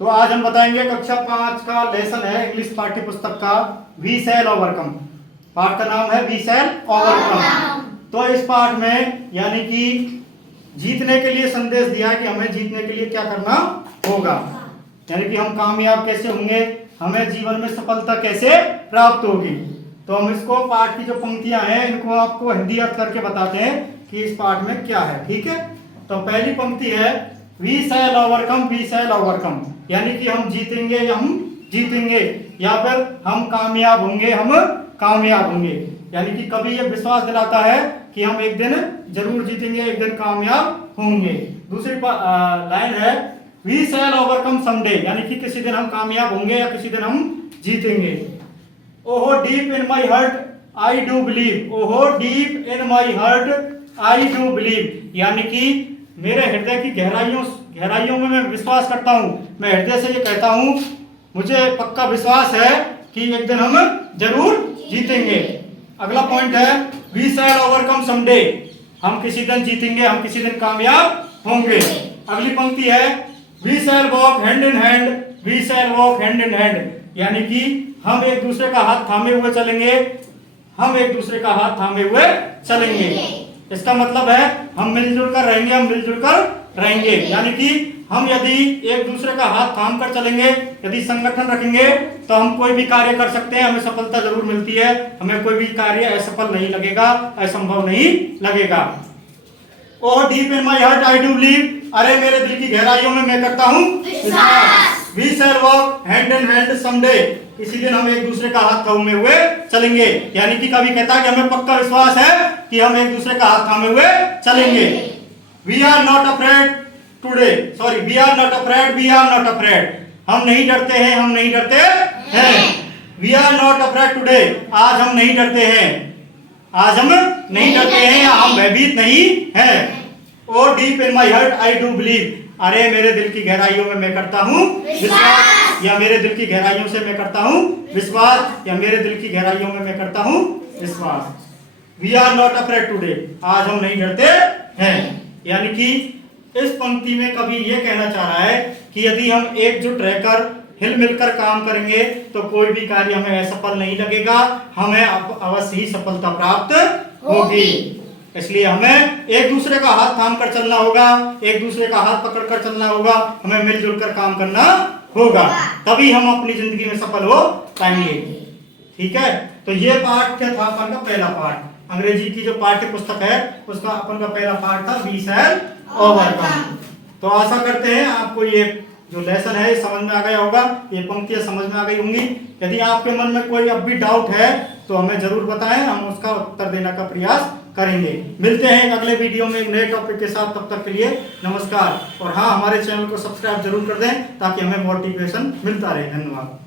तो आज हम बताएंगे कक्षा 5 का लेसन है इंग्लिश पाठ्य पुस्तक का वी शैल ओवरकम। पाठ का नाम है वी शैल ओवरकम। तो इस पाठ में यानी कि जीतने के लिए संदेश दिया है कि हमें जीतने के लिए क्या करना होगा, यानी कि हम कामयाब कैसे होंगे, हमें जीवन में सफलता कैसे प्राप्त होगी। तो हम इसको पाठ की जो पंक्तियां हैं इनको आपको हिंदी अर्थ करके बताते हैं कि इस पाठ में क्या है। ठीक है, तो पहली पंक्ति है we shall overcome, we shall overcome, यानी कि हम जीतेंगे या हम जीतेंगे, या फिर हम कामयाब होंगे, हम कामयाब होंगे। यानी कि कभी ये विश्वास दिलाता है कि हम एक दिन जरूर जीतेंगे, एक दिन कामयाब होंगे। दूसरी लाइन है वी शैल ओवरकम समडे, यानी कि किसी दिन हम कामयाब होंगे या किसी दिन हम जीतेंगे। Oho deep in my heart I do believe, oho deep in my heart I do believe, यानी कि मेरे हृदय की गहराइयों में मैं विश्वास करता हूँ, मैं हृदय से ये कहता हूँ, मुझे पक्का विश्वास है कि एक दिन हम जरूर जीतेंगे। अगला पॉइंट है वी शैल ओवरकम समडे, हम किसी दिन जीतेंगे, हम किसी दिन कामयाब होंगे। अगली पंक्ति है we shall walk hand in hand, we shall walk hand in hand, यानी कि हम एक दूसरे का हाथ थामे हुए चलेंगे, हम एक दूसरे का हाथ थामे हुए चलेंगे। इसका मतलब है हम मिलजुल कर रहेंगे, हम मिलजुल कर रहेंगे, यानी कि हम यदि एक दूसरे का हाथ थाम कर चलेंगे, यदि संगठन रखेंगे तो हम कोई भी कार्य कर सकते हैं, हमें सफलता जरूर मिलती है, हमें कोई भी कार्य असफल नहीं लगेगा, असंभव नहीं लगेगा। Oh deep in my heart I do believe, अरे मेरे दिल की गहराइयों में मैं करता हूँ विश्वास। We shall walk hand in hand someday, इसी दिन हम एक दूसरे का हाथ थामे हुए चलेंगे, यानी कि कभी कहता है कि हमें पक्का विश्वास है कि हम एक दूसरे का हाथ थामे हुए चलेंगे। We are not afraid today, sorry we are not afraid, we are not afraid, हम नहीं डरते हैं, हम नहीं डरते हैं। We are not afraid today, आज हम नहीं डरते हैं, आज हम नहीं डरते हैं या हम भयभीत नहीं है। Oh deep in my heart I do believe, अरे मेरे दिल की गहराइयों में मैं करता हूँ विश्वास, या मेरे दिल की गहराइयों से मैं करता हूँ विश्वास, या मेरे दिल की गहराइयों में मैं करता हूँ विश्वास। We are not afraid today, आज हम नहीं डरते हैं, यानी कि इस पंक्ति में कवि ये कहना चाह रहा है कि यदि हम एकजुट रहकर हिल मिलकर काम करेंगे तो कोई भी कार्य हमें असफल नहीं लगेगा, हमें अवश्य ही सफलता प्राप्त होगी। इसलिए हमें एक दूसरे का हाथ थाम कर चलना होगा, एक दूसरे का हाथ पकड़ कर चलना होगा, हमें मिलजुल कर काम करना होगा, तभी हम अपनी जिंदगी में सफल हो पाएंगे। ठीक है, तो ये पाठ क्या था, अपन का पहला पाठ, अंग्रेजी की जो पाठ्य पुस्तक है उसका अपन का पहला पाठ था वी शैल ओवरकम। तो आशा करते हैं आपको ये जो लेसन है समझ में आ गया होगा, ये पंक्तियां समझ में आ गई होंगी। यदि आपके मन में कोई अब भी डाउट है तो हमें जरूर बताएं, हम उसका उत्तर देने का प्रयास करेंगे। मिलते हैं अगले वीडियो में एक नए टॉपिक के साथ, तब तक के लिए नमस्कार। और हाँ, हमारे चैनल को सब्सक्राइब जरूर कर दें ताकि हमें मोटिवेशन मिलता रहे। धन्यवाद।